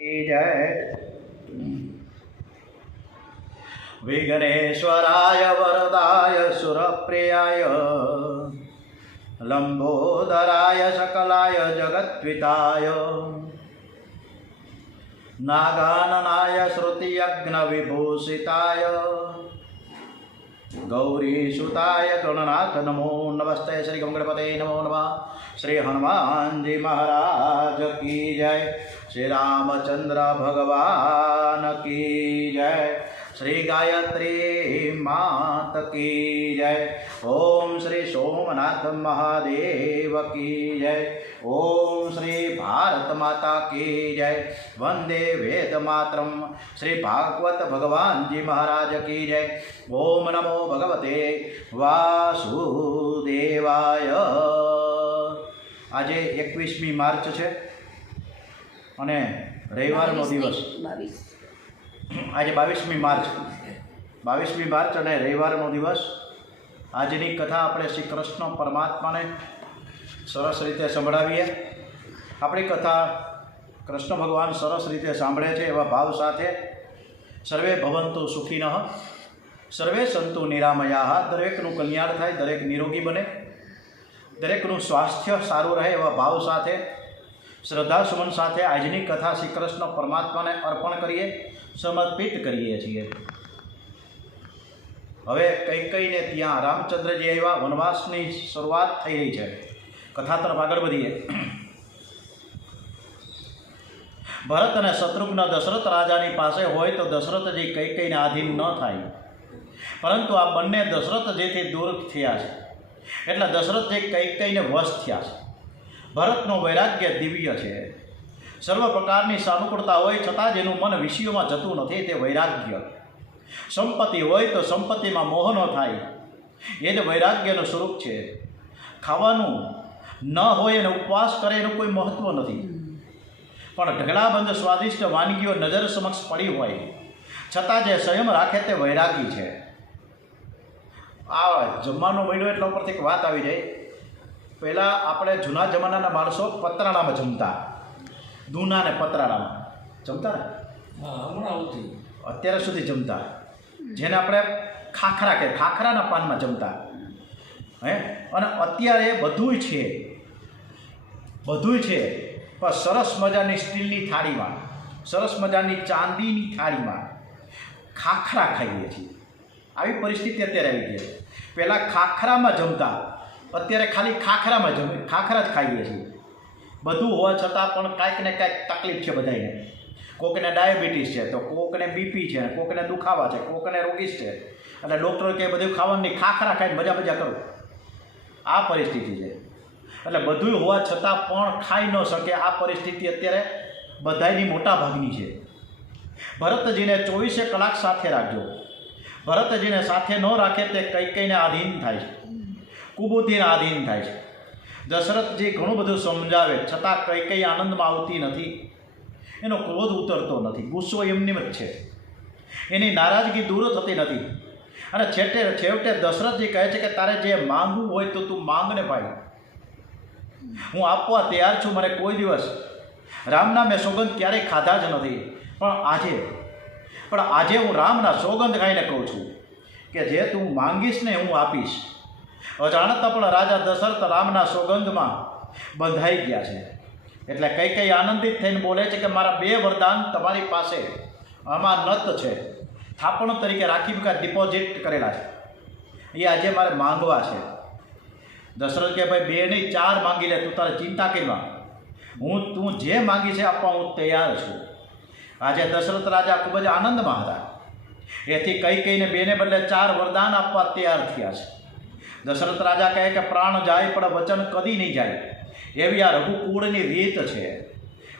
जय विघ्नेश्वराय वरदाय सुरप्रियाय लंबोदराय सकलाय जगद्विताय नागाननाय श्रुतियज्ञविभूषिताय गौरीसुताय गणनाथ नमो नमस्ते। श्री गणपते नमो नमः। श्री हनुमान जी महाराज की जय। श्री रामचंद्र भगवान की जय। श्री गायत्री मात की जय। ओम श्री सोमनाथ महादेव की जय। ओम श्री भारत माता की जय। वंदे वेद मातरम। श्री भागवत भगवान जी महाराज की जय। ओम नमो भगवते वासुदेवाय। आज 21મી માર્ચ છે અને રવિવારનો દિવસ। આજે 22મી માર્ચ અને રવિવારનો દિવસ। આજની કથા આપણે શ્રી કૃષ્ણ પરમાત્માને સરસ રીતે સંભળાવીએ। આપણી કથા કૃષ્ણ ભગવાન સરસ રીતે સાંભળે છે એવા ભાવ સાથે સર્વે ભવંતુ સુખીનઃ સર્વે સંતુ નિરામયાઃ। દરેકનું કલ્યાણ થાય, દરેક નિરોગી બને, દરેકનું સ્વાસ્થ્ય સારું રહે એવા ભાવ સાથે શ્રદ્ધા સુમન સાથે આજની કથા શ્રી કૃષ્ણ પરમાત્માને અર્પણ કરીએ, સમર્પિત કરીએ છીએ। હવે કૈકેયીને ત્યાં રામચંદ્રજી આવ્યા, વનવાસની શરૂઆત થઈ રહી છે। કથા તરફ આગળ વધીએ। ભરત અને શત્રુઘ્ન દશરથ રાજાની પાસે હોય તો દશરથજી કૈકેયીને આધીન ન થાય, પરંતુ આ બંને દશરથજીથી દૂર થયા છે એટલે દશરથજી કૈકેયીને વશ થયા છે। ભરતનું વૈરાગ્ય દિવ્ય છે, સર્વ પ્રકારની સાનુકૂળતા હોય છતાં જેનું મન વિષયોમાં જતું નથી તે વૈરાગ્ય। સંપત્તિ હોય તો સંપત્તિમાં મોહ ન થાય એ જ વૈરાગ્યનું સ્વરૂપ છે। ખાવાનું ન હોય અને ઉપવાસ કરે એનું કોઈ મહત્ત્વ નથી, પણ ઢગલાબંધ સ્વાદિષ્ટ વાનગીઓ નજર સમક્ષ પડી હોય છતાં જે સંયમ રાખે તે વૈરાગી છે। આ જમવાનો મહિનો એટલે ઉપરથી એક વાત આવી જાય। પહેલાં આપણે જૂના જમાનાના માણસો પતરાણામાં જમતા, દૂના ને પતરાણામાં જમતા ને, અત્યારે સુધી જમતા, જેને આપણે ખાખરા કહે, ખાખરાના પાનમાં જમતા હે। અને અત્યારે બધુંય છે પણ સરસ મજાની સ્ટીલની થાળીમાં, સરસ મજાની ચાંદીની થાળીમાં ખાખરા ખાઈએ છીએ। આવી પરિસ્થિતિ અત્યારે આવી ગઈ છે। પહેલાં ખાખરામાં જમતા, અત્યારે ખાલી ખાખરા જ ખાઈએ છીએ। બધું હોવા છતાં પણ કાંઈક ને કાંઈક તકલીફ છે બધાને। કોકને ડાયાબિટીસ છે તો કોકને બીપી છે, કોકને દુખાવા છે, કોકને રોગીશ છે, એટલે ડૉક્ટર કહે બધું ખાવાની, ખાખરા ખાઈને મજા કરો। આ પરિસ્થિતિ છે, એટલે બધું હોવા છતાં પણ ખાઈ ન શકે। આ પરિસ્થિતિ અત્યારે બધાની મોટા ભાગની છે। ભરતજીને 24 કલાક સાથે રાખજો। ભરતજીને સાથે ન રાખે તે કૈકેયીને આધીન થાય છે, કુબુદ્ધિને આધીન થાય છે। દશરથજી ઘણું બધું સમજાવે છતાં કૈકેયી આનંદમાં આવતી નથી, એનો ક્રોધ ઉતરતો નથી, ગુસ્સો એમની જ છે, એની નારાજગી દૂર થતી નથી। અને છેવટે દશરથજી કહે છે કે તારે જે માંગવું હોય તો તું માંગને ભાઈ, હું આપવા તૈયાર છું। મને કોઈ દિવસ રામના મેં સોગંદ ક્યારેય ખાધા જ નથી, પણ આજે હું રામના સોગંદ ખાઈને કહું છું કે જે તું માંગીશ ને હું આપીશ। અજાણતા પણ રાજા દશરથ રામના સોગંદમાં બંધાઈ ગયા છે, એટલે કૈકેયી આનંદિત થઈને બોલે છે કે મારા 2 વરદાન તમારી પાસે અમાનત છે, થાપણ તરીકે રાખી મૂક્યા, ડિપોઝિટ કરેલા છે, એ આજે મારે માંગવા છે। દશરથ કે ભાઈ 2 નહીં 4 માંગી લે, તું તારે ચિંતા કરવા, તું જે માંગી છે આપવા હું તૈયાર છું। આજે દશરથ રાજા ખૂબ જ આનંદમાં હતા, એથી કૈકેયીને 2ને બદલે 4 વરદાન આપવા તૈયાર થયા છે। દશરથ રાજા કહે કે પ્રાણ જાય પણ વચન કદી નહીં જાય, એવી આ રઘુકુળની રીત છે।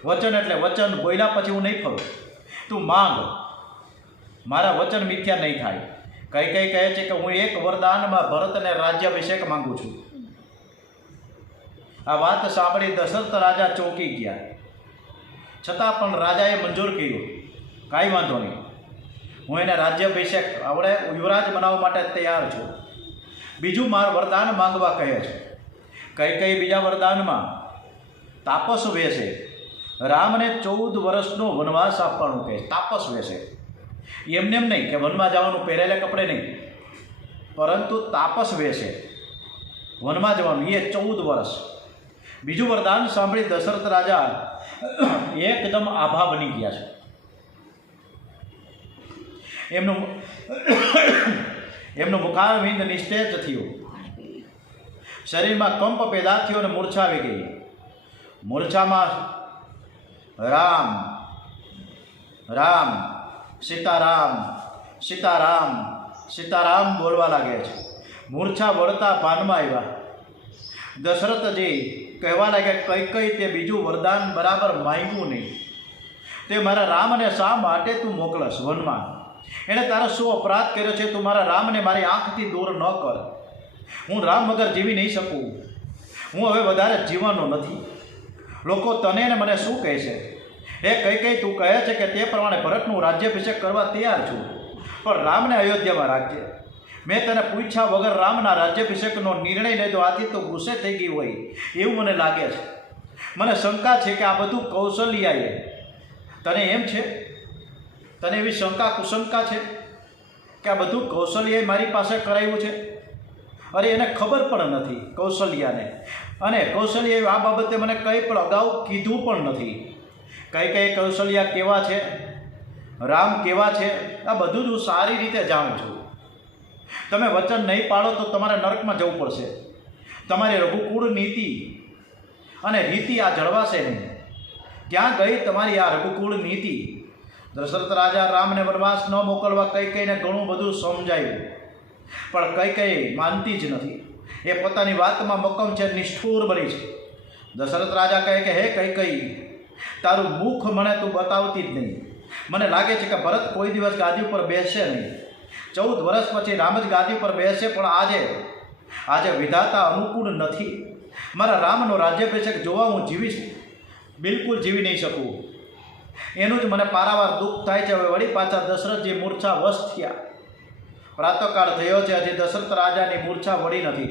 વચન એટલે વચન, બોલ્યા પછી હું નહીં ફરું, તું માંગ, મારા વચન મિથ્યા નહીં થાય। કૈકેયી કહે છે કે હું 1 વરદાનમાં ભરતને રાજ્યાભિષેક માંગુ છું। આ વાત સાંભળી દશરથ રાજા ચોંકી ગયા, છતાં પણ રાજાએ મંજૂર કર્યું, કાંઈ વાંધો નહીં, હું એને રાજ્યાભિષેક આવડે યુવરાજ બનાવવા માટે તૈયાર છું। બીજું મારું વરદાન માંગવા કહે છે। કૈકેયી બીજા વરદાનમાં તાપસ વેશે રામને 14 વર્ષનો વનવાસ આપવાનું કહે, તાપસ વેશે. એમને એમ નહીં કે વનમાં જવાનું પહેરેલા કપડે નહીં, પરંતુ તાપસ વેશે વનમાં જવાનું, એ 14 વર્ષ. બીજું વરદાન સાંભળી દશરથ રાજા એકદમ આભા બની ગયા છે. એમનું મુખારવિંદ નિસ્તેજ થયું, શરીરમાં કંપ પેદા થયો અને મૂર્છા આવી ગઈ. મૂર્છામાં રામ રામ સીતારામ સીતારામ સીતારામ બોલવા લાગે છે. મૂર્છા વળતા ભાનમાં આવ્યા. દશરથજી કહેવા લાગ્યા, કઈ કઈ તે બીજું વરદાન બરાબર માંગ્યું નહીં, તે મારા રામને શા માટે તું મોકલશ વનમાં? એણે તારો શું અપરાધ કર્યો છે? તું મારા રામને મારી આંખથી દૂર ન કર. હું રામ વગર જીવી નહીં શકું. હું હવે વધારે જીવવાનો નથી. લોકો તને ને મને શું કહે છે? એ કઈ કઈ તું કહે છે કે તે પ્રમાણે ભરતનું રાજ્યાભિષેક કરવા તૈયાર છું, પણ રામને અયોધ્યામાં રાખજે. મેં તને પૂછ્યા વગર રામના રાજ્યાભિષેકનો નિર્ણય લીધો, આથી તો ગુસ્સે થઈ ગઈ હોય એવું મને લાગે છે. મને શંકા છે કે આ બધું કૌશલ્યાએ, તને એમ છે, તને એવી શંકા કુશંકા છે કે આ બધું કૌશલ્યાએ મારી પાસે કરાવ્યું છે? અરે એને ખબર પણ નથી કૌશલ્યાને, અને કૌશલ્યાએ આ બાબતે મને કંઈ પણ અગાઉ કીધું પણ નથી. કઈ કૌશલ્યા કેવા છે, રામ કેવા છે, આ બધું જ હું સારી રીતે જાણું છું. તમે વચન નહીં પાડો તો તમારે નરકમાં જવું પડશે. તમારી રઘુકુળ નીતિ અને રીતિ આ જળવાશે નહીં. ક્યાં ગઈ તમારી આ રઘુકુળ નીતિ? દશરથ રાજા રામને વનવાસ ન મોકલવા કઈ કઈને ઘણું બધું સમજાયું, પણ કઈ કઈ માનતી જ નથી. એ પોતાની વાતમાં મક્કમ છે, નિષ્ઠુર બની છે. દશરથ રાજા કહે કે હે કઈ કઈ, તારું મુખ મને તું બતાવતી જ નહીં. મને લાગે છે કે ભરત કોઈ દિવસ ગાદી ઉપર બેસશે નહીં. 14 વર્ષ પછી રામ જ ગાદી પર બેસે, પણ આજે વિધાતા અનુકૂળ નથી. મારા રામનો રાજ્યાભિષેક જોવા હું બિલકુલ જીવી નહીં શકું. એનું જ મને પારાવાર દુઃખ થાય છે. હવે વળી પાછા દશરથજી મૂર્છા વશ થયા. પ્રાતઃકાળ થયો છે, હજી દશરથ રાજાની મૂર્છા વળી નથી.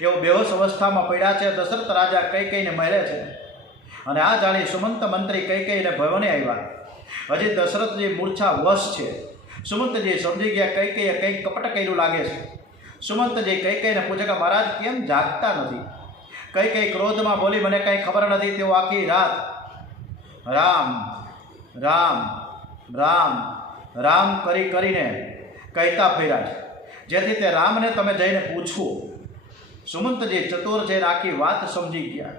એવો બેહોશ અવસ્થામાં પડ્યા છે. દશરથ રાજા કઈ કઈને મહેલે છે, અને આ જાણી સુમંત મંત્રી કઈ કઈને ભવને આવ્યા. હજી દશરથજી મૂર્છા વશ છે. સુમંતજી સમજી ગયા કઈ કઈએ કંઈક કપટ કર્યું લાગે છે. સુમંતજી કઈ કઈને પૂછે કે મહારાજ કેમ જાગતા નથી? કઈ કઈ ક્રોધમાં બોલી, મને કંઈ ખબર નથી. તેઓ આખી રાત રામ રામ રામ રામ કરીને કહેતા ફર્યા છે, જેથી તે રામને તમે જઈને પૂછવું. સુમંતજી ચતુર છે, આખી વાત સમજી ગયા.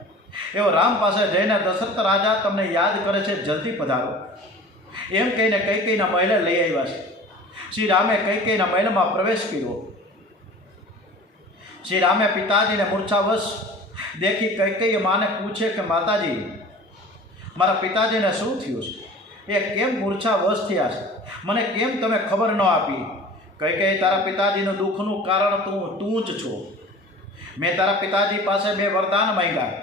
એવો રામ પાસે જઈને, દશરથ રાજા તમને યાદ કરે છે, જલ્દી પધારો એમ કહીને કઈ કઈના મહેલે લઈ આવ્યા છે. શ્રી રામે કઈ કઈના મહેલમાં પ્રવેશ કર્યો. શ્રી રામે પિતાજીને મૂર્છાવશ દેખી કઈ કઈ માને પૂછે કે માતાજી, મારા પિતાજીને શું થયું છે? એ કેમ મૂર્છાવશ થયા છે? મને કેમ તમે ખબર ન આપી? કઈ કઈ તારા પિતાજીનું દુઃખનું કારણ તું જ છો. મેં તારા પિતાજી પાસે 2 વરદાન માંગ્યા.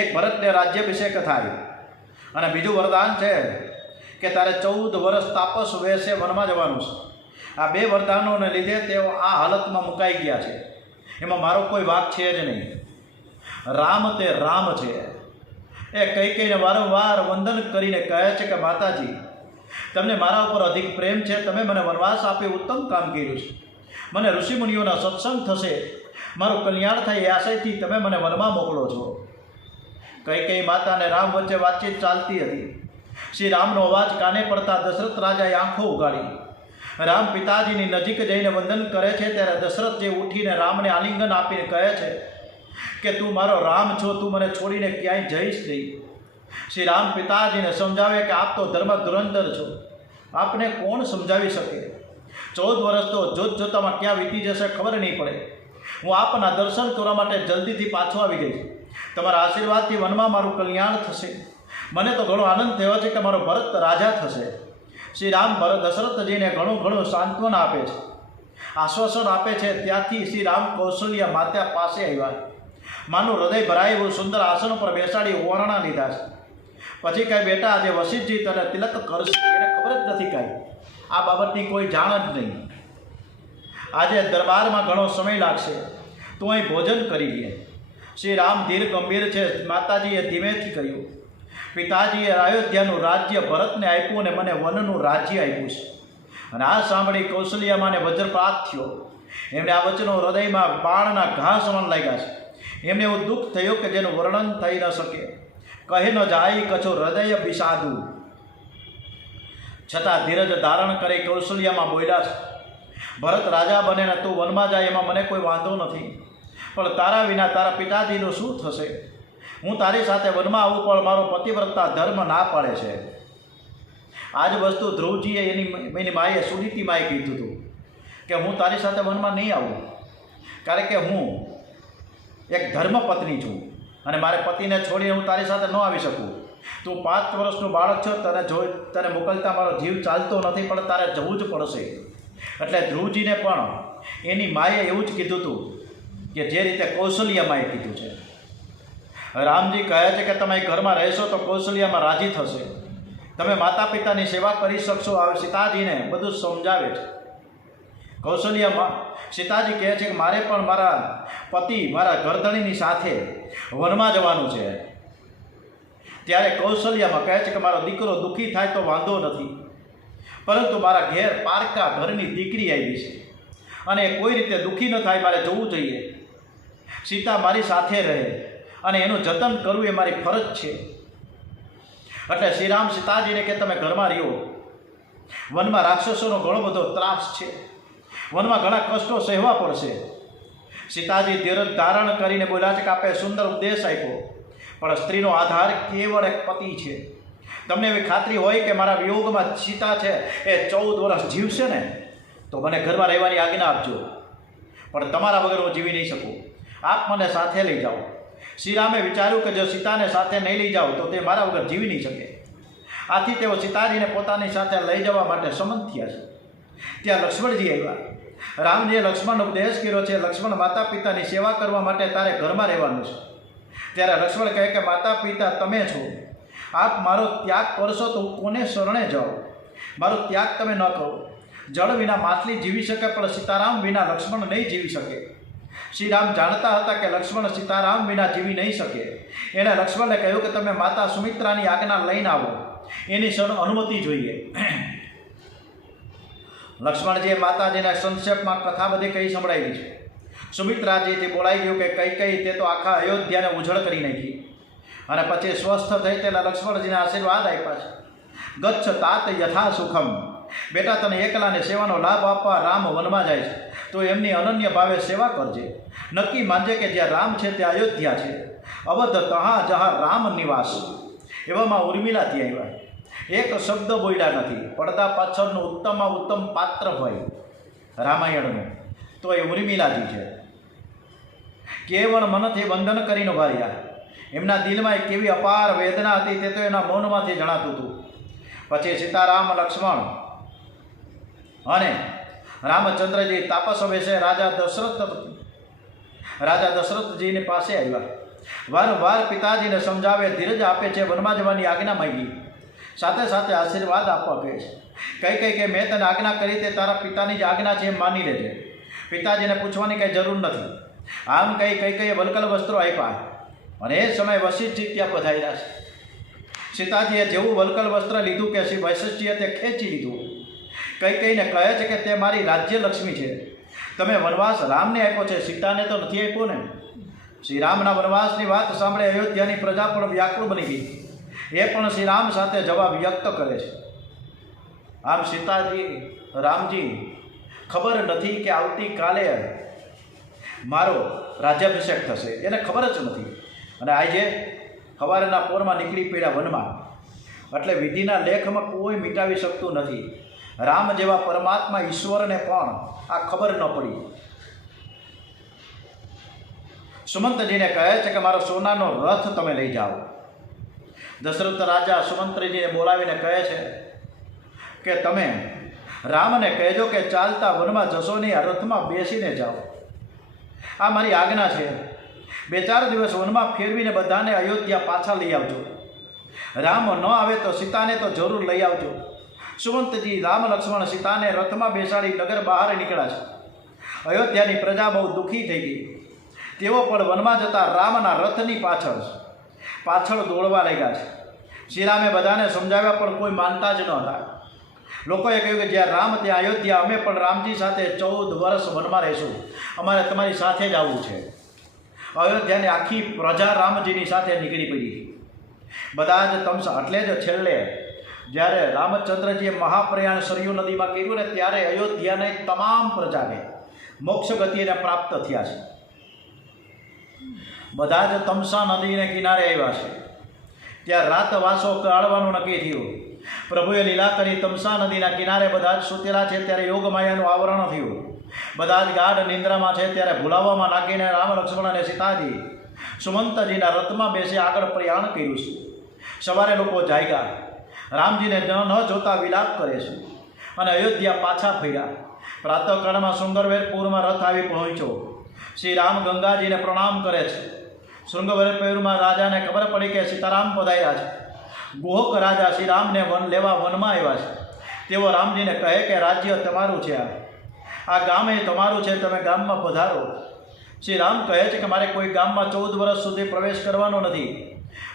એક ભરતને રાજ્યાભિષેક થાય, અને બીજું વરદાન છે કે તારે 14 વર્ષ તાપસ વેશે વનમાં જવાનું છે. આ 2 વરદાનોને લીધે તેઓ આ હાલતમાં મુકાઈ ગયા છે. એમાં મારો કોઈ વાક છે જ નહીં. રામ તે રામ છે. એ કઈ કઈને વારંવાર વંદન કરીને કહે છે કે માતાજી, તમને મારા ઉપર અધિક પ્રેમ છે. તમે મને વનવાસ આપી ઉત્તમ કામ કર્યું છે. મને ઋષિમુનિઓના સત્સંગ થશે, મારું કલ્યાણ થાય એ આશયથી તમે મને વનમાં મોકલો છો. કઈ કઈ માતા અને રામ વચ્ચે વાતચીત ચાલતી હતી. શ્રી રામનો અવાજ કાને પડતા દશરથ રાજાએ આંખો ઉગાડી. રામ પિતાજીની નજીક જઈને વંદન કરે છે, ત્યારે દશરથજી ઉઠીને રામને આલિંગન આપીને કહે છે કે તું મારો રામ છો, તું મને છોડીને ક્યાંય જઈશ નહીં. શ્રી રામ પિતાજીને સમજાવે કે આપ તો ધર્મ ધુરંધર છો, આપને કોણ સમજાવી શકે? 14 વર્ષ તો જોતમાં ક્યાં વીતી જશે ખબર નહીં પડે. હું આપના દર્શન કરવા માટે જલ્દીથી પાછો આવી ગઈ. તમારા આશીર્વાદથી વનમાં મારું કલ્યાણ થશે. મને તો ઘણો આનંદ થયો છે કે મારો ભરત રાજા થશે. શ્રી રામ દશરથજીને ઘણું સાંત્વના આપે છે, આશ્વાસન આપે છે. ત્યાંથી શ્રી રામ કૌશલ્યા માતા પાસે આવ્યા. માનું હૃદય ભરાય એવું સુંદર આસન પર બેસાડી ઓરણા લીધા છે. પછી કાંઈ બેટા, આજે વશિષ્ઠજી તને તિલક કરશે, એને ખબર જ નથી કાંઈ, આ બાબતની કોઈ જાણ જ નહીં. આજે દરબારમાં ઘણો સમય લાગશે, તું અહીં ભોજન કરી લે. શ્રી રામ ધીર ગંભીર છે. માતાજીએ ધીમેથી કહ્યું. પિતાજીએ અયોધ્યાનું રાજ્ય ભરતને આપ્યું અને મને વનનું રાજ્ય આપ્યું છે. અને આ સાંભળી કૌશલ્યામાને વજ્રપાત થયો. એમને આ વચનો હૃદયમાં બાણના ઘા સમાન લાગ્યા છે. એમને એવું દુઃખ થયું કે જેનું વર્ણન થઈ ન શકે. કહે ન જાય કછો હૃદય બિસાદું. છતાં ધીરજ ધારણ કરી કૌશલ્યામાં બોલ્યા છે, ભરત રાજા બને ને તું વનમાં જાય એમાં મને કોઈ વાંધો નથી, પણ તારા વિના તારા પિતાજીનું શું થશે? હું તારી સાથે વનમાં આવું પણ મારો પતિવ્રતા ધર્મ ના પાડે છે. આ જ વસ્તુ ધ્રુવજીએ એની માએ સુનીતિ માએ કીધું હતું કે હું તારી સાથે વનમાં નહીં આવું, કારણ કે હું એક ધર્મપત્ની છું અને મારે પતિને છોડીને હું તારી સાથે ન આવી શકું. તું 5 વર્ષનું બાળક છો, તને મોકલતા મારો જીવ ચાલતો નથી, પણ તારે જવું જ પડશે. એટલે ધ્રુવજીને પણ એની માએ એવું જ કીધું હતું કે જે રીતે કૌશલ્યામાએ કીધું છે. રામજી કહે છે કે તમે ઘરમાં રહેશો તો કૌશલ્યામાં રાજી થશે, તમે માતા પિતાની સેવા કરી શકશો. આવે સીતાજીને બધું સમજાવે છે. કૌશલ્યામાં સીતાજી કહે છે કે મારે પણ મારા પતિ મારા ઘરધણીની સાથે વનમાં જવાનું છે. ત્યારે કૌશલ્યામાં કહે છે કે મારો દીકરો દુઃખી થાય તો વાંધો નથી, પરંતુ મારા ઘેર પારકા ઘરની દીકરી આવી છે અને કોઈ રીતે દુઃખી ન થાય, મારે જવું જોઈએ. સીતા મારી સાથે રહે અને એનું જતન કરવું એ મારી ફરજ છે. એટલે શ્રીરામ સીતાજીને કે તમે ઘરમાં રહ્યો. વનમાં રાક્ષસોનો ઘણો બધો ત્રાસ છે, વનમાં ઘણા કષ્ટો સહેવા પડશે. સીતાજી ધીરજ ધારણ કરીને બોલ્યા છે કે આપે સુંદર ઉપદેશ આપ્યો, પણ સ્ત્રીનો આધાર કેવળ એક પતિ છે. તમને એવી ખાતરી હોય કે મારા વિયોગમાં સીતા છે એ 14 વર્ષ જીવશે ને, તો મને ઘરમાં રહેવાની આજ્ઞા આપજો, પણ તમારા વગર હું જીવી નહીં શકું. આપ મને સાથે લઈ જાઓ. શ્રીરામે વિચાર્યું કે જો સીતાને સાથે નહીં લઈ જાઓ તો તે મારા વગર જીવી નહીં શકે. આથી તેઓ સીતાજીને પોતાની સાથે લઈ જવા માટે સંમત થયા છે. ત્યાં લક્ષ્મણજી આવ્યા. રામજીએ લક્ષ્મણનો ઉપદેશ કર્યો છે, લક્ષ્મણ માતા પિતાની સેવા કરવા માટે તારે ઘરમાં રહેવાનું છે. ત્યારે લક્ષ્મણ કહે કે માતા પિતા તમે છો, આપ મારો ત્યાગ કરશો તો કોને શરણે જાઓ? મારો ત્યાગ તમે ન કરો. જળ વિના માછલી જીવી શકે, પણ સીતારામ વિના લક્ષ્મણ નહીં જીવી શકે. શ્રીરામ જાણતા હતા કે લક્ષ્મણ સીતારામ વિના જીવી નહીં શકે. એણે લક્ષ્મણને કહ્યું કે તમે માતા સુમિત્રાની આજ્ઞા લઈને આવો, એની અનુમતિ જોઈએ. લક્ષ્મણજીએ માતાજીના સંક્ષેપમાં કથા બધી કહી સંભળાવી છે. સુમિત્રાજીથી બોલાઈ ગયું કે કઈ તે તો આખા અયોધ્યાને ઉજળ કરી નાખી. અને પછી સ્વસ્થ થઈ તેના લક્ષ્મણજીને આશીર્વાદ આપ્યા છે. ગચ્છ તાત યથા સુખમ. બેટા તને એકલાને સેવાનો લાભ આપવા રામ વનમાં જાય છે, તો એમની અનન્ય ભાવે સેવા કરજે. નક્કી માનજે કે જ્યાં રામ છે ત્યાં અયોધ્યા છે. અવધ તહા જહા રામ નિવાસ. એવામાં ઉર્મિલા ત્યાં આવ્યા. એક શબ્દ બોલ્યા નથી. પડદા પાછળનું ઉત્તમમાં ઉત્તમ પાત્ર હોય રામાયણનું તો એ ઉર્મિલાજી છે. કેવળ મનથી વંદન કરીને ભાર્યા. એમના દિલમાં કેવી અપાર વેદના હતી તે તો એના મૌનમાંથી જણાતું હતું. પછી સીતારામ લક્ષ્મણ અને રામચંદ્રજી તાપસ વેશે રાજા દશરથજીની પાસે આવ્યા. વારંવાર પિતાજીને સમજાવે, ધીરજ આપે છે, વનમાં જવાની આજ્ઞા માંગી, સાથે સાથે આશીર્વાદ આપવા કહે છે. કઈ કે મેં તને આજ્ઞા કરી તે તારા પિતાની જ આજ્ઞા છે એમ માની લેજે. પિતાજીને પૂછવાની કંઈ જરૂર નથી. આમ કઈ વલ્કલ વસ્ત્રો આપ્યા અને એ સમયે વશિષ્ઠજી ત્યાં પધાર્યા છે. સીતાજીએ જેવું વલ્કલ વસ્ત્ર લીધું કે શ્રી વશિષ્ઠજીએ તે ખેંચી લીધું. કઈને કહે છે કે તે મારી રાજ્યલક્ષ્મી છે, તમે વનવાસ રામને આપ્યો છે, સીતાને તો નથી આપ્યો ને. શ્રી રામના વનવાસની વાત સાંભળે અયોધ્યાની પ્રજા પણ વ્યાકુળ બની ગઈ. એ પણ શ્રી રામ સાથે જવાબ વ્યક્ત કરે છે. આમ સીતાજી રામજી ખબર નથી કે આવતીકાલે મારો રાજ્યાભિષેક થશે, એને ખબર જ નથી. અને આજે સવારના પોરમાં નીકળી પડ્યા વનમાં. એટલે વિધિના લેખમાં કોઈ મિટાવી શકતું નથી. રામ જેવા પરમાત્મા ઈશ્વરને પણ આ ખબર ન પડી. સુમંતજીને કહે છે કે મારો સોનાનો રથ તમે લઈ જાઓ. દશરથ રાજા સુમંત્રીજીને બોલાવીને કહે છે કે તમે રામને કહેજો કે ચાલતા વનમાં જશો નહીં, આ રથમાં બેસીને જાઓ. આ મારી આજ્ઞા છે. 2-4 દિવસ વનમાં ફેરવીને બધાને અયોધ્યા પાછા લઈ આવજો. રામ ન આવે તો સીતાને તો જરૂર લઈ આવજો. સુમંતજી રામ લક્ષ્મણ સીતાને રથમાં બેસાડી નગર બહાર નીકળ્યા છે. અયોધ્યાની પ્રજા બહુ દુઃખી થઈ ગઈ. તેઓ પણ વનમાં જતા રામના રથની પાછળ દોડવા લાગ્યા છે. શ્રીરામે બધાને સમજાવ્યા પણ કોઈ માનતા જ ન હતા. લોકોએ કહ્યું કે જ્યાં રામ ત્યાં અયોધ્યા, અમે પણ રામજી સાથે 14 વર્ષ વનમાં રહીશું, અમારે તમારી સાથે જ આવવું છે. અયોધ્યાની આખી પ્રજા રામજીની સાથે નીકળી પડી. બધા જ તમસા. એટલે જ છેલ્લે જ્યારે રામચંદ્રજીએ મહાપ્રયાણ સરયુ નદીમાં કર્યું ને ત્યારે અયોધ્યાની તમામ પ્રજાને મોક્ષ ગતિને પ્રાપ્ત થયા છે. બધા જ તમસા નદીને કિનારે આવ્યા છે. ત્યાં રાતવાસો કાઢવાનું નક્કી થયું. પ્રભુએ લીલા કરી તમસા નદીના કિનારે બધા જ સૂતેલા છે ત્યારે યોગમાયાનું આવરણ થયું. બધા જ ગાઢ નિંદ્રામાં છે ત્યારે ભૂલાવામાં નાખીને રામ, લક્ષ્મણ અને સીતાજી સુમંતજીના રથમાં બેસી આગળ પ્રયાણ કર્યું છે. સવારે લોકો જાગ્યા, રામજીને ન જોતા વિલાપ કરે છે અને અયોધ્યા પાછા ફર્યા. પ્રાતઃકાળમાં શૃંગરવેરપુરમાં રથ આવી પહોંચ્યો. શ્રી રામ ગંગાજીને પ્રણામ કરે છે. શૃંગવેરપુરમાં રાજાને ખબર પડી કે સીતારામ પધાર્યા છે. ગુહક રાજા શ્રી રામને વન લેવા વનમાં આવ્યા છે. તેઓ રામજીને કહે કે રાજ્ય તમારું છે, આ ગામ એ તમારું છે, તમે ગામમાં પધારો. શ્રી રામ કહે છે કે મારે કોઈ ગામમાં 14 વર્ષ સુધી પ્રવેશ કરવાનો નથી,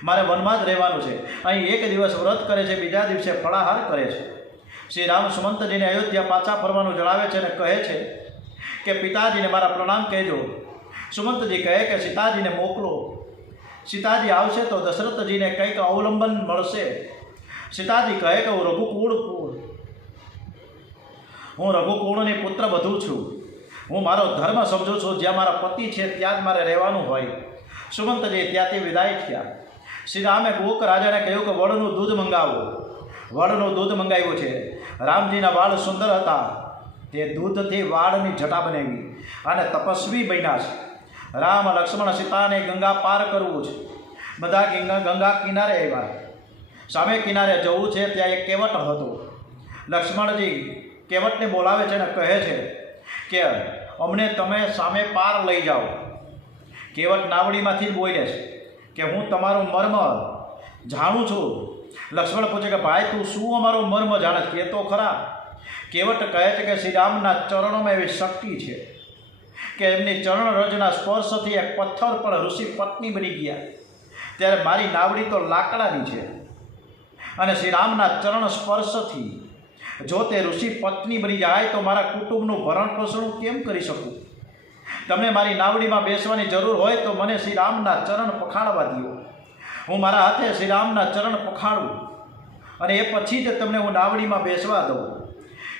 મારે વનમાં જ રહેવાનું છે. અહીં એક દિવસ વ્રત કરે છે, બીજા દિવસે ફળાહાર કરે છે. શ્રી રામ સુમંતજીને અયોધ્યા પાછા ફરવાનું જણાવે છે અને કહે છે કે પિતાજીને મારા પ્રણામ કહેજો. સુમંતજી કહે કે સીતાજીને મોકલો, સીતાજી આવશે તો દશરથજીને કંઈક અવલંબન મળશે. સીતાજી કહે કે હું રઘુકુળની પુત્ર વધુ છું, હું મારો ધર્મ સમજું છું, જ્યાં મારા પતિ છે ત્યાં જ મારે રહેવાનું હોય. સુમંતજી ત્યાંથી વિદાય થયા. શ્રી રામે ગોક રાજાને કહ્યું કે વડનું દૂધ મંગાવો. વડનું દૂધ મંગાવ્યું છે. રામજીના વાળ સુંદર હતા, તે દૂધથી વાળની જટા બનાવી અને તપસ્વી બન્યા છે. રામ, લક્ષ્મણ, સીતાને ગંગા પાર કરવું છે. બધા ગંગા કિનારે આવ્યા. સામે કિનારે જવું છે ત્યાં એક કેવટ હતો. લક્ષ્મણજી કેવટને બોલાવે છે અને કહે છે કે અમને તમે સામે પાર લઈ જાઓ. કેવટ નાવડીમાંથી જ બોલે છે કે હું તમારું મર્મ જાણું છું. લક્ષ્મણ પૂછે કે ભાઈ તું શું અમારો મર્મ જાણે છે, કે તો ખરા. કેવટ કહે છે કે શ્રી રામના ચરણોમાં એવી શક્તિ છે કે એમની ચરણ રજના સ્પર્શથી એક પથ્થર પર ઋષિ પત્ની બની ગયા. ત્યારે મારી નાવડી તો લાકડાની છે અને શ્રી રામના ચરણ સ્પર્શથી જો તે ઋષિ પત્ની બની જાય તો મારા કુટુંબનું ભરણ પોષણ કેમ કરી શકું? તમને મારી નાવડીમાં બેસવાની જરૂર હોય તો મને શ્રી રામના ચરણ પખાડવા દો. હું મારા હાથે શ્રી રામના ચરણ પખાડું અને એ પછી જ તમને હું નાવડીમાં બેસવા દઉં.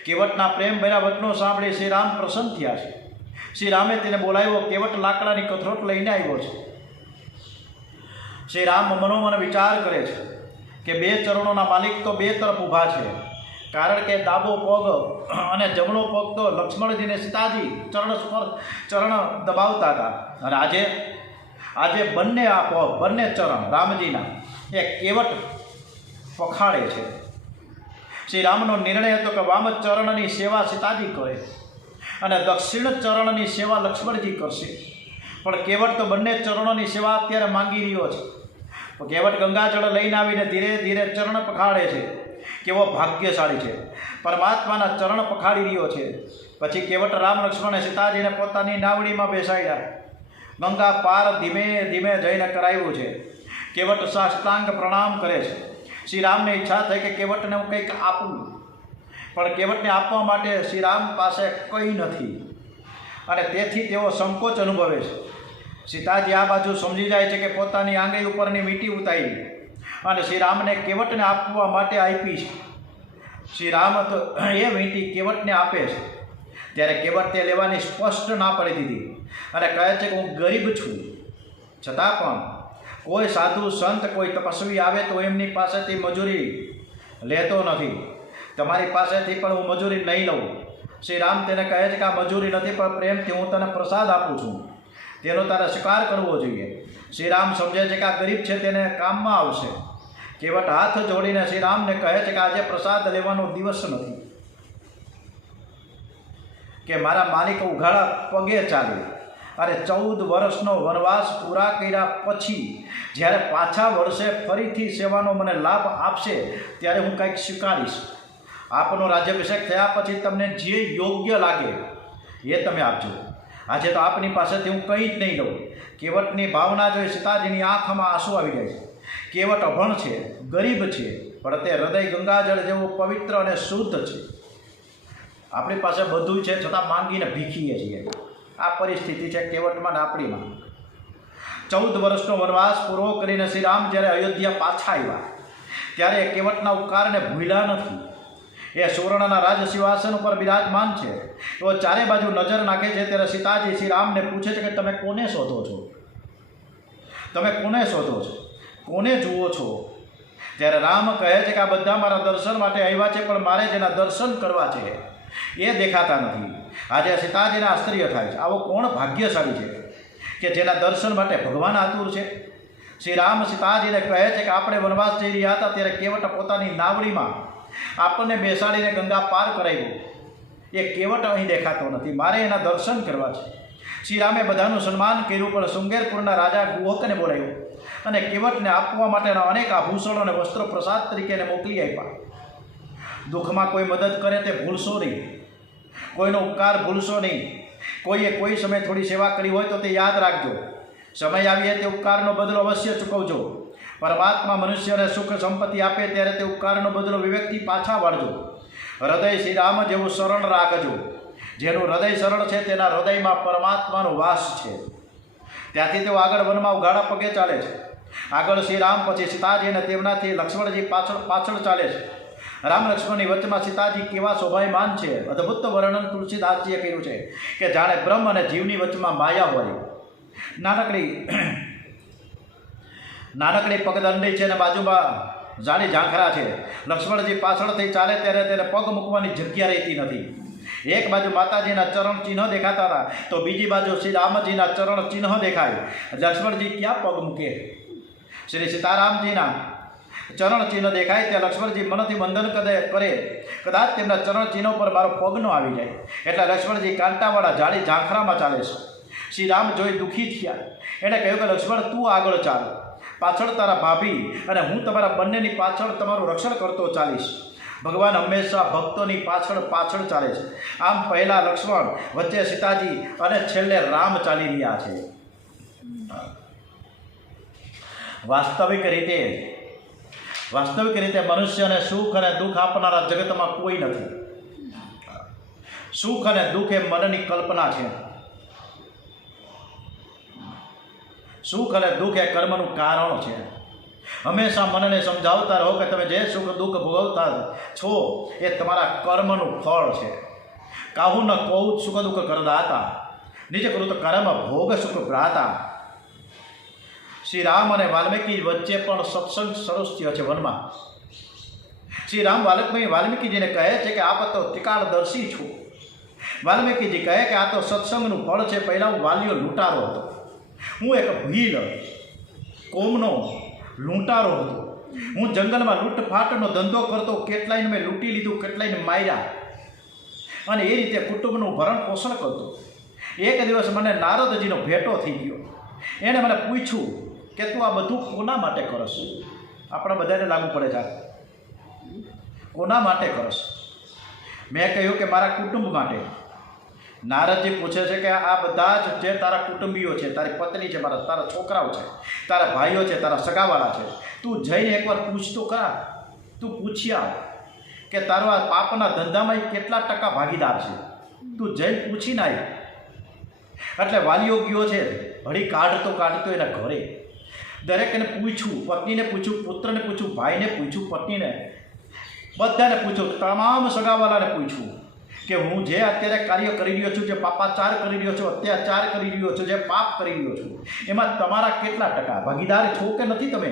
કેવટના પ્રેમ ભર્યા વચનો સાંભળી શ્રી રામ પ્રસન્ન થયા છે. શ્રી રામે તેને બોલાવ્યો. કેવટ લાકડાની કથરોટ લઈને આવ્યો છે. શ્રી રામ મનોમન વિચાર કરે છે કે બે ચરણોના માલિક તો બે તરફ ઊભા છે, કારણ કે ડાબો પગ અને જમણો પગ તો લક્ષ્મણજીને સીતાજી ચરણ દબાવતા હતા અને આજે બંને આ પગ, બંને ચરણ રામજીના એ કેવટ પખાડે છે. શ્રી રામનો નિર્ણય હતો કે વામ ચરણની સેવા સીતાજી કરે અને દક્ષિણ ચરણની સેવા લક્ષ્મણજી કરશે. પણ કેવટ તો બંને ચરણોની સેવા અત્યારે માંગી રહ્યો છે. કેવટ ગંગાજળ લઈને આવીને ધીરે ધીરે ચરણ પખાડે છે. કેવો ભાગ્યશાળી છે, પરમાત્માના ચરણ પખાડી રહ્યો છે. પછી કેવટ રામ, લક્ષ્મણ, સીતાજીને પોતાની નાવડીમાં બેસાડ્યા. ગંગા પાર ધીમે ધીમે જઈને કરાવ્યું છે. કેવટ સાષ્ટાંગ પ્રણામ કરે છે. શ્રી રામને ઈચ્છા થઈ કે કેવટને હું કંઈક આપું, પણ કેવટને આપવા માટે શ્રી રામ પાસે કંઈ નથી અને તેથી તેઓ સંકોચ અનુભવે છે. સીતાજી આ બાજુ સમજી જાય છે કે પોતાની આંગળી ઉપરની વીંટી ઉતારી અને શ્રી રામને કેવટને આપવા માટે આપી છે. શ્રી રામ તો એ વીંટી કેવટને આપે છે. ત્યારે કેવટ તે લેવાની સ્પષ્ટ ના પડી દીધી અને કહે છે કે હું ગરીબ છું, છતાં પણ કોઈ સાધુ સંત, કોઈ તપસ્વી આવે તો એમની પાસેથી મજૂરી લેતો નથી, તમારી પાસેથી પણ હું મજૂરી નહીં લઉં. શ્રી રામ તેને કહે છે કે આ મજૂરી નથી, પણ પ્રેમથી હું તને પ્રસાદ આપું છું, તેનો તારે સ્વીકાર કરવો જોઈએ. શ્રી રામ સમજે છે કે આ ગરીબ છે, તેને કામમાં આવશે. કેવટ હાથ જોડીને શ્રી રામને કહે છે કે આજે પ્રસાદ લેવાનો દિવસ નથી, કે મારા માલિક ઉઘાડા પગે ચાલે અને 14 વર્ષનો વનવાસ પૂરા કર્યા પછી જ્યારે પાછા વર્ષે ફરીથી સેવાનો મને લાભ આપશે ત્યારે હું કંઈક સ્વીકારીશ. આપનો રાજ્યાભિષેક થયા પછી તમને જે યોગ્ય લાગે એ તમે આપજો. આજે તો આપની પાસેથી હું કંઈ જ નહીં લઉં. કેવટની ભાવના જોઈ સીતાજીની આંખમાં આંસુ આવી જાય છે. કેવટ અભણ છે, ગરીબ છે, પણ તે હૃદય ગંગાજળ જેવું પવિત્ર અને શુદ્ધ છે. આપણી પાસે બધું છે છતાં માંગીને ભીખીએ છીએ. આ પરિસ્થિતિ છે કેવટમાં ને આપણીમાં. 14 વર્ષનો વનવાસ પૂરો કરીને શ્રી રામ જ્યારે અયોધ્યા પાછા આવ્યા ત્યારે એ કેવટના ઉપકારને ભૂલ્યા નથી. એ સુવર્ણના રાજ સિંહાસન ઉપર બિરાજમાન છે. તો ચારે બાજુ નજર નાખે છે ત્યારે સીતાજી શ્રી રામને પૂછે છે કે તમે કોને શોધો છો? તમે કોને શોધો છો? કોને જુઓ છો? ત્યારે રામ કહે છે કે આ બધા મારા દર્શન માટે આવ્યા છે, પણ મારે જેના દર્શન કરવા છે એ દેખાતા નથી. આજે સીતાજીને આશ્ચર્ય થાય છે, આવો કોણ ભાગ્યશાળી છે કે જેના દર્શન માટે ભગવાન આતુર છે? શ્રી રામ સીતાજીને કહે છે કે આપણે વનવાસ જઈ રહ્યા હતા ત્યારે કેવટ પોતાની નાવડીમાં આપણને બેસાડીને ગંગા પાર કરાવ્યો. એ કેવટ અહીં દેખાતો નથી, મારે એના દર્શન કરવા છે. શ્રી રામે બધાનું સન્માન કર્યું, પણ શૃંગેરપુરના રાજા ગુહકને બોલાવ્યો અને કેવટને આપવા માટેના અનેક આભૂષણો અને વસ્ત્રો પ્રસાદ તરીકે એને મોકલી આપ્યા. દુઃખમાં કોઈ મદદ કરે તે ભૂલશો નહીં, કોઈનો ઉપકાર ભૂલશો નહીં. કોઈએ કોઈ સમય થોડી સેવા કરી હોય તો તે યાદ રાખજો. સમય આવીએ તે ઉપકારનો બદલો અવશ્ય ચૂકવજો. પરમાત્મા મનુષ્યને સુખ સંપત્તિ આપે ત્યારે તે ઉપકારનો બદલો વિવેકથી પાછા વાળજો. હૃદય શ્રી રામ જેવું સરળ રાખજો. જેનું હૃદય સરળ છે તેના હૃદયમાં પરમાત્માનો વાસ છે. ત્યાંથી તેઓ આગળ વનમાં ઉઘાડા પગે ચાલે છે. આગળ શ્રી રામ, પછી સીતાજી અને તેમનાથી લક્ષ્મણજી પાછળ ચાલે છે. રામ લક્ષ્મણની વચ્ચેમાં સીતાજી કેવા શોભાયમાન છે! અદ્ભુત વર્ણન તુલસીદાસજીએ કર્યું છે કે જાણે બ્રહ્મ અને જીવની વચ્ચેમાં માયા હોય. નાનકડી પગદંડી છે અને બાજુમાં જાડી ઝાંખરા છે. લક્ષ્મણજી પાછળથી ચાલે ત્યારે તેને પગ મૂકવાની જગ્યા રહેતી નથી. એક બાજુ માતાજીના ચરણ ચિહ્ન દેખાતા હતા તો બીજી બાજુ શ્રી રામજીના ચરણ ચિહ્ન દેખાય. લક્ષ્મણજી ક્યાં પગ મૂકે? શ્રી સીતારામજીના ચરણ ચિહ્ન દેખાય ત્યાં લક્ષ્મણજી મનથી વંદન કરે, કદાચ તેમના ચરણ ચિહ્નો પર મારો પગ ન આવી જાય. એટલે લક્ષ્મણજી કાંટાવાળા જાડી ઝાંખરામાં ચાલે છે. શ્રી રામ જોઈ દુઃખી થયા. એણે કહ્યું કે લક્ષ્મણ, તું આગળ ચાલ, પાછળ તારા ભાભી અને હું તમારા બંનેની પાછળ તમારું રક્ષણ કરતો ચાલીશ. ભગવાન હંમેશા ભક્તોની પાછળ ચાલે છે. આમ પહેલાં લક્ષ્મણ, વચ્ચે સીતાજી અને છેલ્લે રામ ચાલી રહ્યા છે. વાસ્તવિક રીતે મનુષ્યને સુખ અને દુઃખ આપનારા જગતમાં કોઈ નથી. સુખ અને દુઃખ એ મનની કલ્પના છે. સુખ અને દુઃખ એ કર્મનું કારણ છે. હંમેશા મનને સમજાવતા રહો કે તમે જે સુખ દુઃખ ભોગવતા છો એ તમારા કર્મનું ફળ છે. કાહુ ન કહું સુખ દુઃખ કરદાતા, નિજ કૃત કર્મ ભોગ સુખ ભ્રાતા. શ્રી રામ અને વાલ્મીકી વચ્ચે પણ સત્સંગ સરસ થયો છે વનમાં. શ્રી રામ વાલ્મીકીજીને કહે છે કે આપ તો ત્રિકાળદર્શી છો. વાલ્મીકીજી કહે કે આ તો સત્સંગનું ફળ છે. પહેલાં હું વાલીઓ લૂંટારો હતો. હું એક ભીલ કોમનો લૂંટારો હતો. હું જંગલમાં લૂંટફાટનો ધંધો કરતો. કેટલાયને મેં લૂંટી લીધું, કેટલાયને માર્યા અને એ રીતે કુટુંબનું ભરણ પોષણ કરતો. એક દિવસ મને નારદજીનો ભેટો થઈ ગયો. એણે મને પૂછ્યું કે તું આ બધું કોના માટે કરશ? આપણા બધાને લાગુ પડે છે, કોના માટે કરશ? મેં કહ્યું કે મારા કુટુંબ માટે. નારદજી પૂછે છે કે આ બધા જ જે તારા કુટુંબીઓ છે, તારી પત્ની છે, તારા છોકરાઓ છે, તારા ભાઈઓ છે, તારા સગાવાળા છે, તું જઈને એકવાર પૂછતો ખરા. તું પૂછ્યા કે તારો આ પાપના ધંધામાં કેટલા ટકા ભાગીદાર છે? તું જઈને પૂછીને આવ્યો. એટલે વાલીઓ ગયો છે, હળી કાઢતો એના ઘરે દરેકને પૂછ્યું. પત્નીને પૂછ્યું, પુત્રને પૂછ્યું, ભાઈને પૂછ્યું, પત્નીને, બધાને પૂછ્યું, તમામ સગાવાલાને પૂછ્યું કે હું જે અત્યારે કાર્ય કરી રહ્યો છું, જે પાપાચાર કરી રહ્યો છું, અત્યાચાર કરી રહ્યો છું, જે પાપ કરી રહ્યો છું, એમાં તમારા કેટલા ટકા ભાગીદાર છો કે નથી? તમે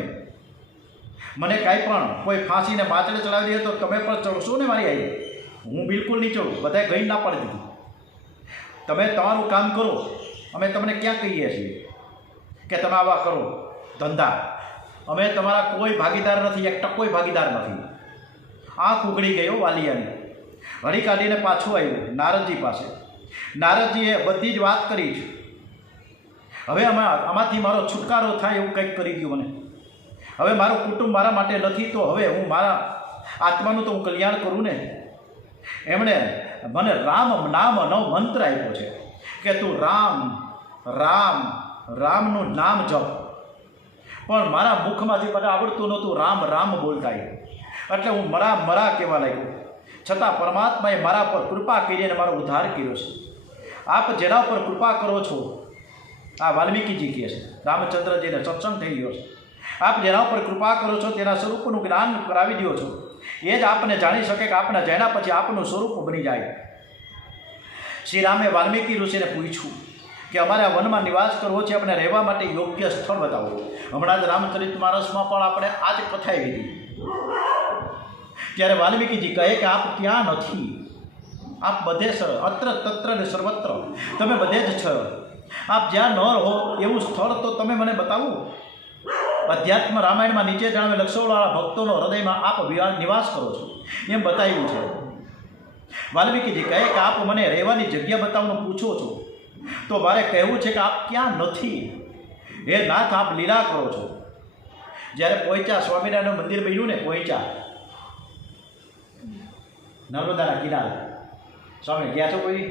મને કાંઈ પણ કોઈ ફાંસીને માચડે ચડાવી દે તો તમે પણ ચડશો ને મારી આવી? હું બિલકુલ નહીં ચડું. બધાએ ગઈ ના પાડી દીધી. તમે તમારું કામ કરો, અમે તમને ક્યાં કહીએ છીએ કે તમે આવા કરો ધંધા? અમે તમારા કોઈ ભાગીદાર નથી, એક ટકોય ભાગીદાર નથી. આંખ ઉઘડી ગયો વાલિયાની. હળી કાઢીને પાછું આવ્યું નારદજી પાસે. નારદજીએ બધી જ વાત કરી છે. હવે આમાંથી મારો છુટકારો થાય એવું કંઈક કરી દઉં મને. હવે મારું કુટુંબ મારા માટે નથી, તો હવે હું મારા આત્માનું તો હું કલ્યાણ કરું ને. એમણે મને રામ નામનો મંત્ર આપ્યો છે કે તું રામ રામ રામનું નામ જપ. પણ મારા મુખમાંથી મને આવડતું નહોતું રામ રામ બોલતા, એટલે હું મરા મરા કહેવા લાગ્યો. છતાં પરમાત્માએ મારા પર કૃપા કરીને મારો ઉદ્ધાર કર્યો છે. આપ જેના પર કૃપા કરો છો, આ વાલ્મીકીજી કહે છે, રામચંદ્રજીને સત્સંગ થઈ ગયો છે, આપ જેના ઉપર કૃપા કરો છો તેના સ્વરૂપનું જ્ઞાન કરાવી દો છો, એ જ આપને જાણી શકે કે આપણે જાણ્યા પછી આપનું સ્વરૂપ બની જાય. શ્રી રામે વાલ્મીકી ઋષિને પૂછ્યું કે અમારે આ વનમાં નિવાસ કરવો છે, આપણે રહેવા માટે યોગ્ય સ્થળ બતાવો. હમણાં જ રામચરિતમાનસમાં પણ આપણે આ જ કથા આવી હતી. ત્યારે વાલ્મીકીજી કહે કે આપ ક્યાં નથી, આપ બધે અત્ર તત્ર ને સર્વત્ર, તમે બધે જ છો. આપ જ્યાં ન રહો એવું સ્થળ તો તમે મને બતાવો. અધ્યાત્મ રામાયણમાં નીચે જણાવે લક્ષણવાળા ભક્તોનો હૃદયમાં આપ નિવાસ કરો છો એમ બતાવ્યું છે. વાલ્મીકીજી કહે કે આપ મને રહેવાની જગ્યા બતાવવાનું પૂછો છો, તો મારે કહેવું છે કે આપ ક્યાં નથી. હે નાથ, આપ લીલા કરો છો. જ્યારે પોઈચા સ્વામિનારાયણ મંદિર બન્યું ને, પોઈચા નર્મદાના કિનારે, સ્વામી ગયા છો કોઈ?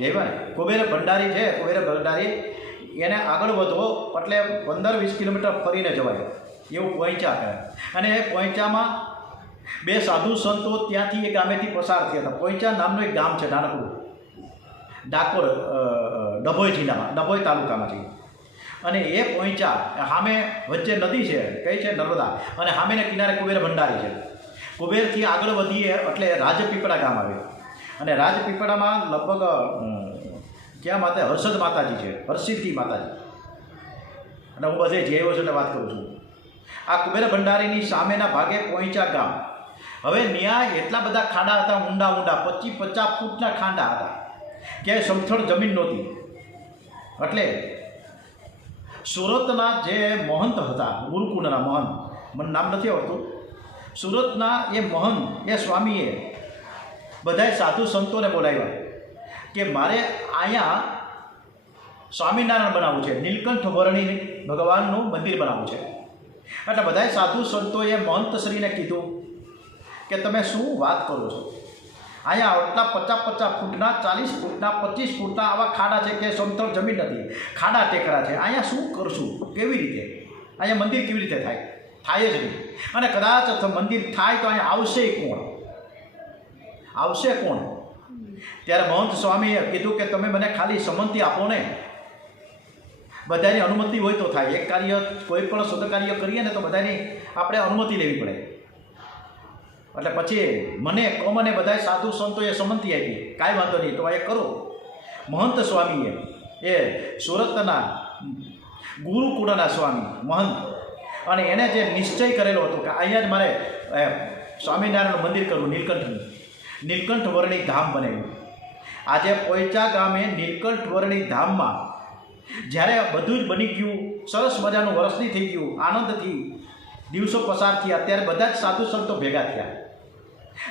જયવા કુબેર ભંડારી છે, કુબેર ભંડારી, એને આગળ વધો એટલે 15-20 કિલોમીટર ફરીને જવાય એવું પોઈચા કહે. અને એ પોઈચામાં બે સાધુ સંતો ત્યાંથી એ ગામેથી પસાર થયા હતા. પોઈચા નામનું એક ગામ છે નાનકડું, ડાકોર ડભોઈ જિલ્લામાં, ડભોઈ તાલુકામાંથી. અને એ પોઈચા સામે વચ્ચે નદી છે, કઈ છે? નર્મદા. અને સામેના કિનારે કુબેર ભંડારી છે. કુબેરથી આગળ વધીએ એટલે રાજપીપળા ગામ આવે. અને રાજપીપળામાં લગભગ ક્યાં માતા? હર્ષદ માતાજી છે, હર્ષિદ્ધિ માતાજી. અને હું બધે જઈ આવ્યો છું એટલે વાત કરું છું. આ કુબેર ભંડારીની સામેના ભાગે પોઈચા ગામ. હવે ત્યાં એટલા બધા ખાડા હતા, ઊંડા ઊંડા, 25-50 ફૂટના ખાડા હતા, ક્યાંય સમથળ જમીન નહોતી. એટલે સુરતના જે મહંત હતા, ગુરુકુળના મહંત, મને નામ નથી આવડતું, સુરતના એ મહંત, એ સ્વામીએ બધાય સાધુ સંતોને બોલાવ્યા કે મારે અહીંયા સ્વામિનારાયણ બનાવવું છે, નીલકંઠ વર્ણી ભગવાનનું મંદિર બનાવવું છે. એટલે બધાય સાધુ સંતોએ મહંતશ્રીને કીધું કે તમે શું વાત કરો છો? અહીંયા આટલા 50-50 ફૂટના, 40 ફૂટના, 25 ફૂટના આવા ખાડા છે કે સમતળ જમીન નથી, ખાડા ટેકરા છે. અહીંયા શું કરશું? કેવી રીતે અહીંયા મંદિર કેવી રીતે થાય? થાય જ નહીં. અને કદાચ મંદિર થાય તો અહીંયા આવશે કોણ? આવશે કોણ? ત્યારે મહંત સ્વામીએ કીધું કે તમે મને ખાલી સંમતિ આપો ને, બધાની અનુમતિ હોય તો થાય. એક કાર્ય, કોઈ પણ શુદ્ધ કાર્ય કરીએ ને તો બધાની આપણે અનુમતિ લેવી પડે. એટલે પછી મને બધા સાધુ સંતોએ સંમતિ આપી, કાંઈ વાંધો નહીં, તો એ કરો. મહંત સ્વામીએ, એ સુરતના ગુરુકુળના સ્વામી મહંત, અને એને જે નિશ્ચય કરેલો હતો કે અહીંયા જ મારે સ્વામિનારાયણનું મંદિર કરવું, નીલકંઠ વર્ણી ધામ બનાવ્યું. આજે પોઈચા ગામે નીલકંઠ વર્ણી ધામમાં જ્યારે બધું જ બની ગયું, સરસ મજાનું વર્ષની થઈ ગયું, આનંદથી દિવસો પસાર થયા, ત્યારે બધા જ સાધુ સંતો ભેગા થયા.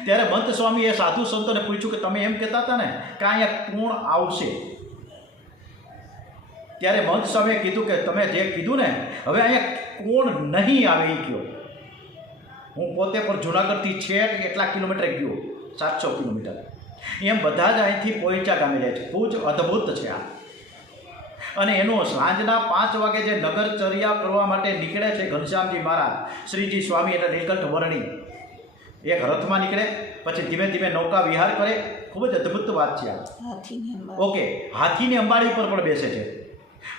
ત્યારે મંત સ્વામી એ સાધુ સંતોને પૂછ્યું કે તમે એમ કહેતા હતા ને કે અહીંયા કોણ આવશે? ત્યારે મંત સ્વામીએ કીધું કે તમે જે કીધું ને, હવે અહીંયા કોણ નહીં આવે એ કહો. હું પોતે પણ જુનાગઢથી છેક એટલા કિલોમીટર ગયો, 700 કિલોમીટર. એમ બધા જ અહીંથી પોઈચા ગામે જાય છે. બહુ જ અદ્ભુત છે આ. અને એનું સાંજના 5 વાગે જે નગરચર્યા કરવા માટે નીકળે છે ઘનશ્યામજી મહારાજ, શ્રીજી સ્વામી એટલે નીલકંઠ વર્ણી, એક રથમાં નીકળે, પછી ધીમે ધીમે નૌકા વિહાર કરે. ખૂબ જ અદ્ભુત વાત છે આ. ઓકે, હાથીની અંબાડી પર પણ બેસે છે,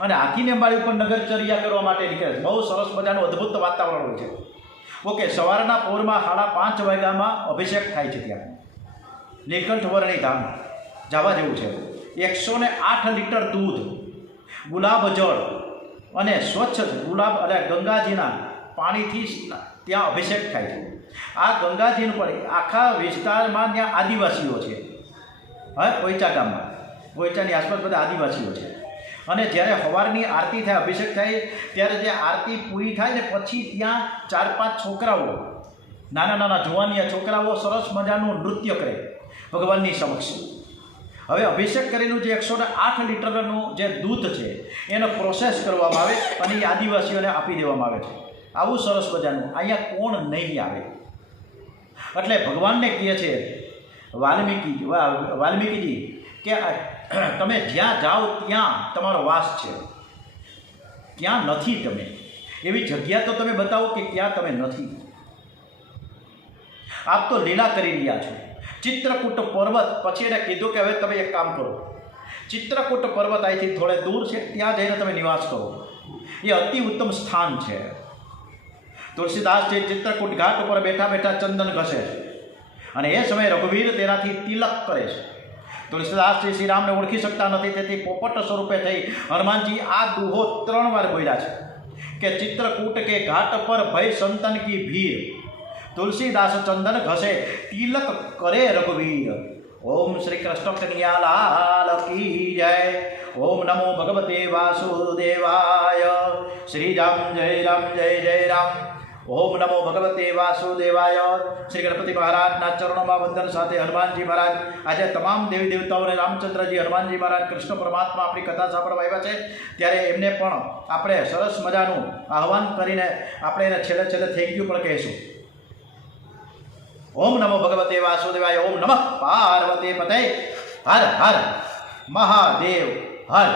અને હાથીની અંબાડી ઉપર નગરચર્યા કરવા માટે નીકળે છે. બહુ સરસ મજાનું અદ્ભુત વાતાવરણ હોય છે. ઓકે, સવારના પોરમાં 5:30 વાગ્યામાં અભિષેક થાય છે ત્યાં નીલકંઠ વર્ણી ધામ. જવા જેવું છે. 108 લીટર દૂધ, ગુલાબ જળ અને સ્વચ્છ ગુલાબ અને ગંગાજીના પાણીથી ત્યાં અભિષેક થાય છે. આ ગંગાજીનું પણ આખા વિસ્તારમાં ત્યાં આદિવાસીઓ છે. હવે પોઈચા ગામમાં, પોઈચાની આસપાસ બધા આદિવાસીઓ છે. અને જ્યારે સવારની આરતી થાય, અભિષેક થાય, ત્યારે જે આરતી પૂરી થાય ને પછી ત્યાં 4-5 છોકરાઓ, નાના નાના જુવાનિયા છોકરાઓ સરસ મજાનું નૃત્ય કરે ભગવાનની સમક્ષ. હવે અભિષેક કરેલું જે 108 લીટરનું જે દૂધ છે એનો પ્રોસેસ કરવામાં આવે અને એ આદિવાસીઓને આપી દેવામાં આવે છે. આવું સરસ મજાનું અહીંયા કોણ નહીં આવે. એટલે ભગવાનને કહે છે વાલ્મીકીજી કે તમે જ્યાં જાઓ ત્યાં તમારો વાસ છે. ક્યાં નથી તમે, એવી જગ્યા તો તમે બતાવો કે ક્યાં તમે નથી. આપ તો લીલા કરી રહ્યા છો. ચિત્રકૂટ પર્વત, પછી એને કીધું કે હવે તમે એક કામ કરો, ચિત્રકૂટ પર્વત અહીંથી થોડે દૂર છે, ત્યાં જઈને તમે નિવાસ કરો. એ અતિ ઉત્તમ સ્થાન છે. તુલસીદાસજી ચિત્રકૂટ ઘાટ ઉપર બેઠા બેઠા ચંદન ઘસે છે અને એ સમયે રઘુવીર તેનાથી તિલક કરે છે. તુલસીદાસજી શ્રી રામને ઓળખી શકતા નથી, તેથી પોપટ સ્વરૂપે થઈ હનુમાનજી આ દુહો 3 વાર બોલ્યા છે કે ચિત્રકૂટ કે ઘાટ પર ભય સંતન કી ભીર, તુલસીદાસ ચંદન ઘસે તિલક કરે રઘુવીર. ઓમ શ્રી કૃષ્ણ કનૈયા લાલ કી જય. ઓમ નમો ભગવતે વાસુદેવાય. શ્રી રામ જય રામ જય જય રામ. ઓમ નમો ભગવતે વાસુદેવાય. શ્રી ગણપતિ મહારાજના ચરણોમાં વંદન સાથે હનુમાનજી મહારાજ આજે તમામ દેવી દેવતાઓને રામચંદ્રજી, હનુમાનજી મહારાજ, કૃષ્ણ પરમાત્મા આપણી કથા સાંભળવા આવ્યા છે, ત્યારે એમને પણ આપણે સરસ મજાનું આહવાન કરીને આપણે એને છેલ્લે છેલ્લે થેન્ક યુ પણ કહીશું. ઓમ નમો ભગવતે વાસુદેવાય. ઓમ નમઃ પાર્વતી પતય. હર હર મહાદેવ હર.